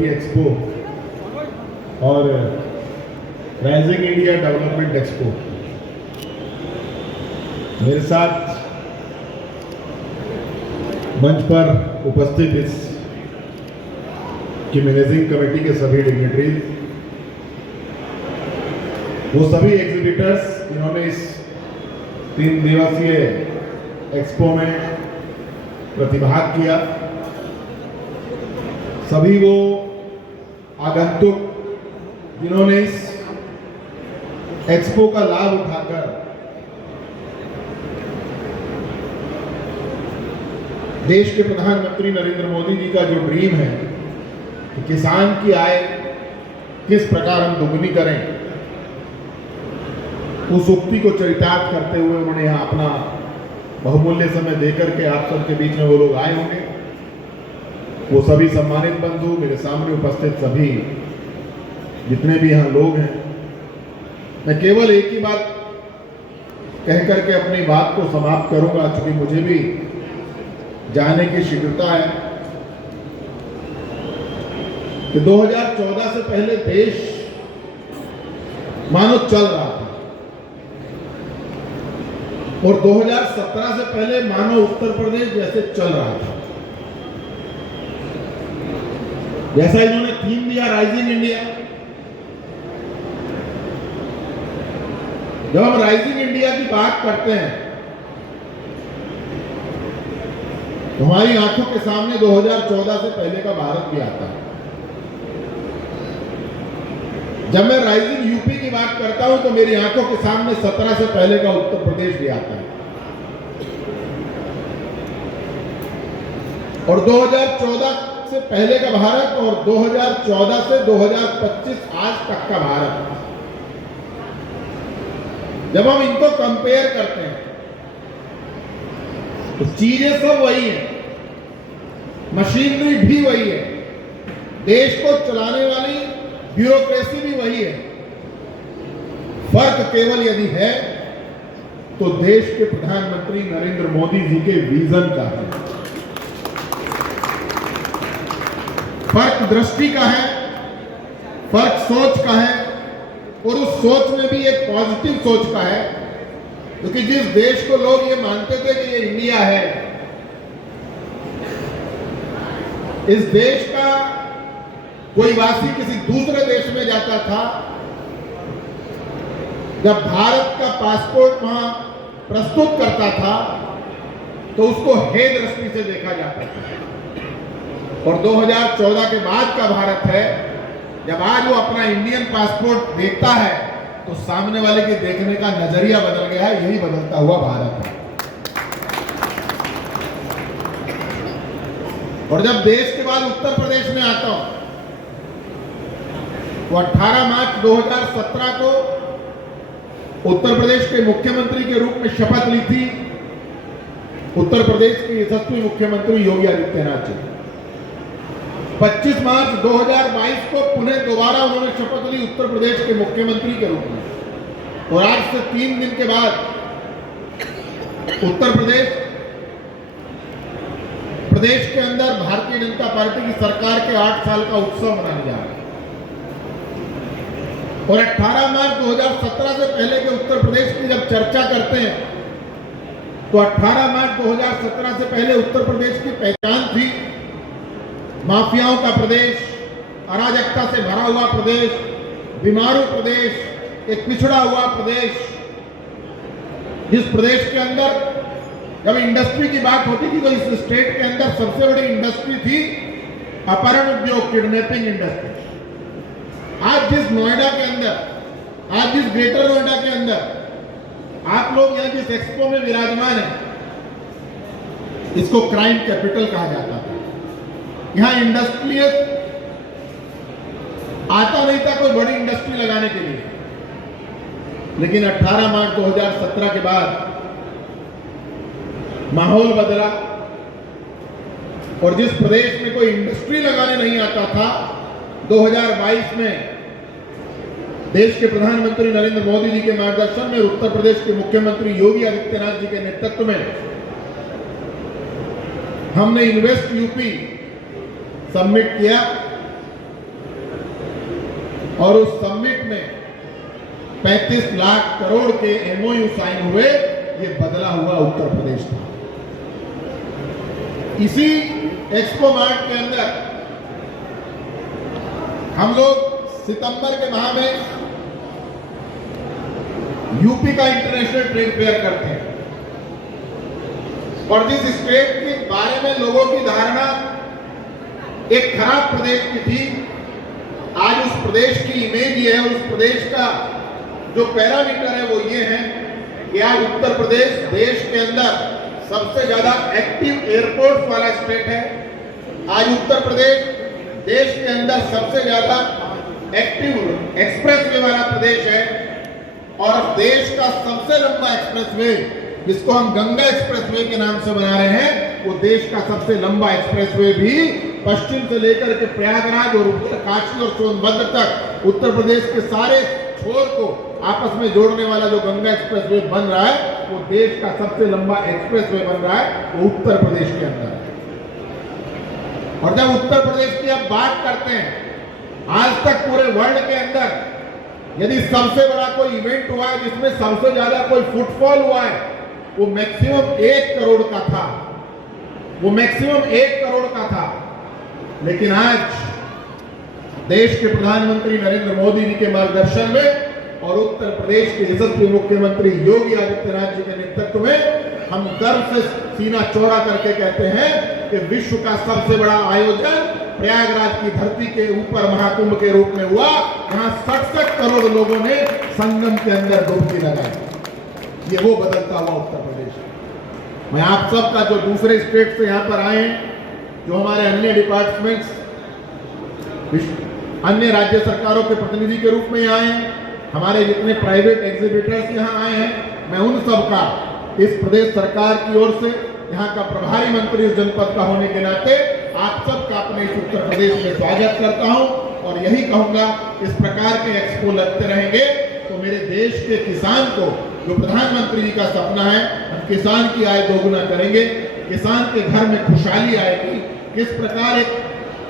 Quality expo और rising India development expo. मेरे साथ मंच पर उपस्थित इस की मैनेजिंग कमेटी के सभी डिग्निटरीज, वो सभी एग्जीबिटर्स जिन्होंने इस 3 दिवसीय एक्सपो में प्रतिभाग किया, सभी वो आगंतुक जिन्होंने इस एक्सपो का लाभ उठाकर देश के प्रधानमंत्री नरेंद्र मोदी जी का जो ड्रीम है कि किसान की आय किस प्रकार हम दुगनी करें, उस उक्ति को चरितार्थ करते हुए उन्होंने यहाँ अपना बहुमूल्य समय देकर के आप सबके बीच में वो लोग आए होंगे। वो सभी सम्मानित बंधु, मेरे सामने उपस्थित सभी जितने भी यहाँ लोग हैं, मैं केवल एक ही बात कह करके अपनी बात को समाप्त करूंगा, क्योंकि मुझे भी जाने की शीघ्रता है कि 2014 से पहले देश मानो चल रहा था और 2017 से पहले मानो उत्तर प्रदेश जैसे चल रहा था। जैसा इन्होंने थीम दिया राइजिंग इंडिया, जब हम राइजिंग इंडिया की बात करते हैं तो हमारी आंखों के सामने 2014 से पहले का भारत भी आता है। जब मैं राइजिंग यूपी की बात करता हूं तो मेरी आंखों के सामने 17 से पहले का उत्तर प्रदेश भी आता है। और 2014 से पहले का भारत और 2014 से 2025 आज तक का भारत, जब हम इनको कंपेयर करते हैं तो चीजें सब वही हैं, मशीनरी भी वही है, देश को चलाने वाली ब्यूरोक्रेसी भी वही है। फर्क केवल यदि है तो देश के प्रधानमंत्री नरेंद्र मोदी जी के विजन का है, फर्क दृष्टि का है, फर्क सोच का है, और उस सोच में भी एक पॉजिटिव सोच का है, क्योंकि जिस देश को लोग ये मानते थे कि ये इंडिया है, इस देश का कोई वासी किसी दूसरे देश में जाता था, जब भारत का पासपोर्ट वहां प्रस्तुत करता था तो उसको हे दृष्टि से देखा जाता था। और 2014 के बाद का भारत है, जब आज वो अपना इंडियन पासपोर्ट देखता है तो सामने वाले के देखने का नजरिया बदल गया है। यही बदलता हुआ भारत है। और जब देश के बाद उत्तर प्रदेश में आता हूं तो 18 मार्च 2017 को उत्तर प्रदेश के मुख्यमंत्री के रूप में शपथ ली थी उत्तर प्रदेश के यशस्वी मुख्यमंत्री योगी आदित्यनाथ जी। 25 मार्च 2022 को पुनः दोबारा उन्होंने शपथ ली उत्तर प्रदेश के मुख्यमंत्री के रूप में। और आज से 3 दिन के बाद उत्तर प्रदेश के अंदर भारतीय जनता पार्टी की सरकार के 8 साल का उत्सव मनाने जा रहा है। और 18 मार्च 2017 से पहले के उत्तर प्रदेश की जब चर्चा करते हैं तो 18 मार्च 2017 से पहले उत्तर प्रदेश की पहचान थी माफियाओं का प्रदेश, अराजकता से भरा हुआ प्रदेश, बीमारू प्रदेश, एक पिछड़ा हुआ प्रदेश, जिस प्रदेश के अंदर जब इंडस्ट्री की बात होती थी तो इस स्टेट के अंदर सबसे बड़ी इंडस्ट्री थी अपहरण उद्योग, किडनैपिंग इंडस्ट्री। आज जिस नोएडा के अंदर, आज जिस ग्रेटर नोएडा के अंदर आप लोग यहाँ जिस एक्सपो में विराजमान है, इसको क्राइम कैपिटल कहा जाता था। यहाँ इंडस्ट्रियल आता नहीं था कोई बड़ी इंडस्ट्री लगाने के लिए, लेकिन 18 मार्च 2017 के बाद माहौल बदला और जिस प्रदेश में कोई इंडस्ट्री लगाने नहीं आता था, 2022 में देश के प्रधानमंत्री नरेंद्र मोदी जी के मार्गदर्शन में उत्तर प्रदेश के मुख्यमंत्री योगी आदित्यनाथ जी के नेतृत्व में हमने इन्वेस्ट यूपी सबमिट किया और उस समिट में 35 लाख करोड़ के एमओयू साइन हुए। ये बदला हुआ उत्तर प्रदेश था। इसी एक्सपो मार्ट के अंदर हम लोग सितंबर के माह में यूपी का इंटरनेशनल ट्रेड फेयर करते हैं और जिस स्टेट के बारे में लोगों की धारणा एक खराब प्रदेश की थी, आज उस प्रदेश की इमेज ये है और उस प्रदेश का जो पैरामीटर है वो ये है कि आज उत्तर प्रदेश देश के अंदर सबसे ज्यादा एक्टिव एयरपोर्ट वाला स्टेट है। आज उत्तर प्रदेश देश के अंदर सबसे ज्यादा एक्टिव एक्सप्रेसवे वाला प्रदेश है और देश का सबसे लंबा एक्सप्रेसवे जिसको हम गंगा एक्सप्रेसवे के नाम से बना रहे हैं, वो देश का सबसे लंबा एक्सप्रेसवे भी पश्चिम से लेकर के प्रयागराज और उत्तरकाशी और सोनभद्र तक उत्तर प्रदेश के सारे छोर को आपस में जोड़ने वाला जो गंगा एक्सप्रेसवे बन रहा है, वो देश का सबसे लंबा एक्सप्रेसवे बन रहा है, वो उत्तर प्रदेश के अंदर है। और जब उत्तर प्रदेश की आप बात करते हैं, आज तक पूरे वर्ल्ड के अंदर यदि सबसे बड़ा कोई इवेंट हुआ है जिसमें सबसे ज्यादा कोई फुटफॉल हुआ है, वो मैक्सिमम 1 करोड़ का था। वो मैक्सिमम 1 करोड़ का था। लेकिन आज देश के प्रधानमंत्री नरेंद्र मोदी जी के मार्गदर्शन में और उत्तर प्रदेश के यशस्वी मुख्यमंत्री योगी आदित्यनाथ जी के नेतृत्व में हम गर्व से सीना चौड़ा करके कहते हैं कि विश्व का सबसे बड़ा आयोजन प्रयागराज की धरती के ऊपर महाकुंभ के रूप में हुआ। यहाँ 67 करोड़ लोगों ने संगम के अंदर डुबकी लगाई। ये वो बदलता हुआ उत्तर प्रदेश है। मैं आप सब का जो दूसरे स्टेट से यहाँ पर आए हैं, जो हमारे अन्य डिपार्टमेंट्स, अन्य राज्य सरकारों के प्रतिनिधि के रूप में आए हैं, हमारे जितने प्राइवेट एग्जीबिटर्स यहाँ आए हैं, मैं उन सब का इस प्रदेश सरकार की ओर से यहाँ का प्रभारी मंत्री इस जनपद का होने के नाते आप सब का अपने इस उत्तर प्रदेश में स्वागत करता हूँ और यही कहूंगा, इस प्रकार के एक्सपो लगते रहेंगे तो मेरे देश के किसान को, जो प्रधानमंत्री जी का सपना है, हम किसान की आय दोगुना करेंगे, किसान के घर में खुशहाली आएगी। किस प्रकार एक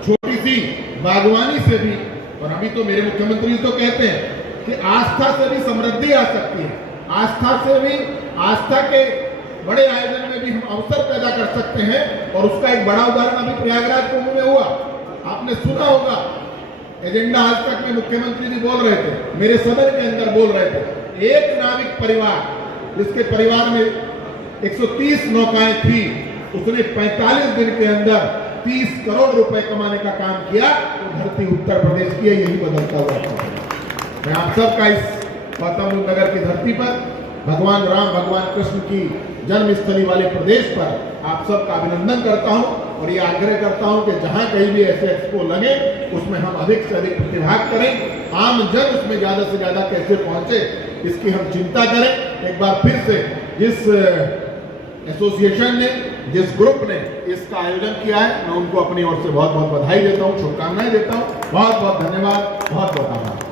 छोटी सी बागवानी से भी, और अभी तो मेरे मुख्यमंत्री तो कहते हैं कि आस्था से भी समृद्धि आ सकती है, आस्था से भी, आस्था के बड़े आयोजन में भी हम अवसर पैदा कर सकते हैं। और उसका एक बड़ा उदाहरण अभी प्रयागराज कुंभ में हुआ। आपने सुना होगा, एजेंडा आज तक में मुख्यमंत्री जी बोल रहे थे, मेरे सदन के अंदर बोल रहे थे, एक नाविक परिवार जिसके परिवार में 130 नौकाएं थी, उसने 45 दिन के अंदर 30 करोड़ रुपए कमाने का काम किया। तो धरती उत्तर प्रदेश की है, यही बदलता हुआ। मैं आप सबका इस गौतम बुद्ध नगर की धरती पर, भगवान राम भगवान कृष्ण की जन्मस्थली वाले प्रदेश पर आप सबका अभिनंदन करता हूं और ये आग्रह करता हूं कि जहां कहीं भी ऐसे एक्सपो लगे उसमें हम अधिक से अधिक प्रतिभाग करें। आम जन उसमें ज्यादा से ज्यादा कैसे पहुंचे, इसकी हम चिंता करें। एक बार फिर से जिस एसोसिएशन ने, जिस ग्रुप ने इसका आयोजन किया है, मैं उनको अपनी ओर से बहुत बहुत बधाई देता हूँ, शुभकामनाएं देता हूँ। बहुत बहुत धन्यवाद, बहुत बहुत आभार।